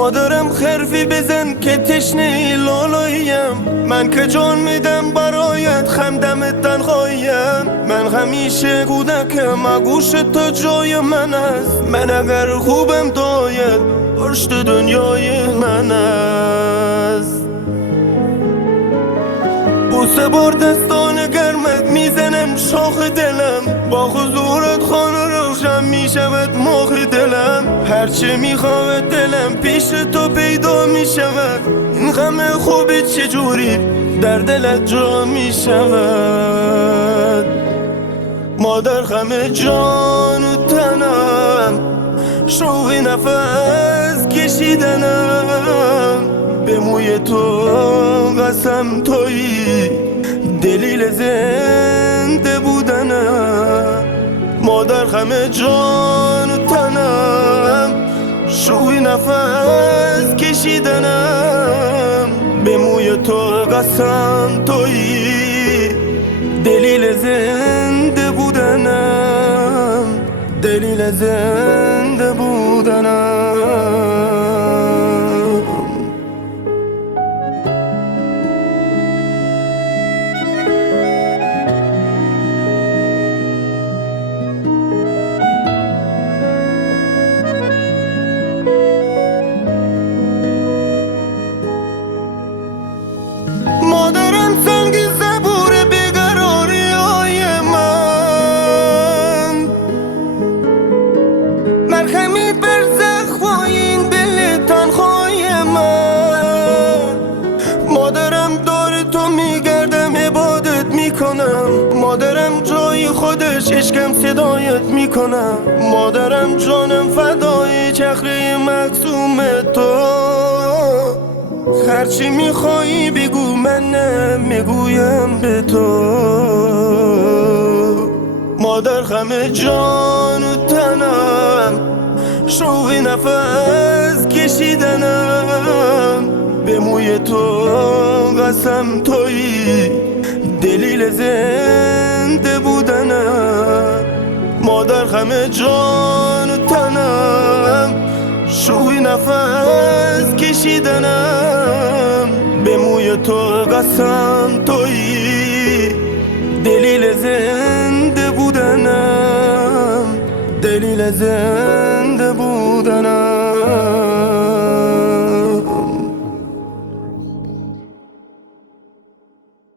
مادرم خرفی بزن که تشنه لالایم، من که جان میدم برایت خمدم تنهایم. من همیشه کودکم آگوش تو جای من است، من اگر خوبم داید پشت دنیای من است. بوسه بار دستان گرمت میزنم شاخ دلم، با حضورت خانه روشن میشود ماه دلم. هرچه میخواد دلم پیش تو پیدا میشود، این غم خوبی چجوری در دلت جا میشود. مادر غم جان و تنم، شوق نفس کشیدنم، به موی تو قسم تویی دلیل زنده بودنم. مادر غم جان و تنم، شوق نفس کشیدنم، به موی تو قسم تویی دلیل زنده بودنم، دلیل زنده بودنم. مادرم سنگ زبور بیقراری های من، مرهمی بر زخمای این دل تنهای من. مادرم دور تو میگردم عبادت میکنم، مادرم جای خودش عشقم صدایت میکنم. مادرم جانم فدای چهره مکسوم تو، هرچی میخوایی بگو من نمیگویم به تو. مادر غم جان و تنم، شوق نفس کشیدنم، به موی تو قسم تویی دلیل زنده بودنم. مادر غم جان و تنم، شوق نفس کشیدنم، به موی تو قسم تویی دلیل زنده بودنم، دلیل زنده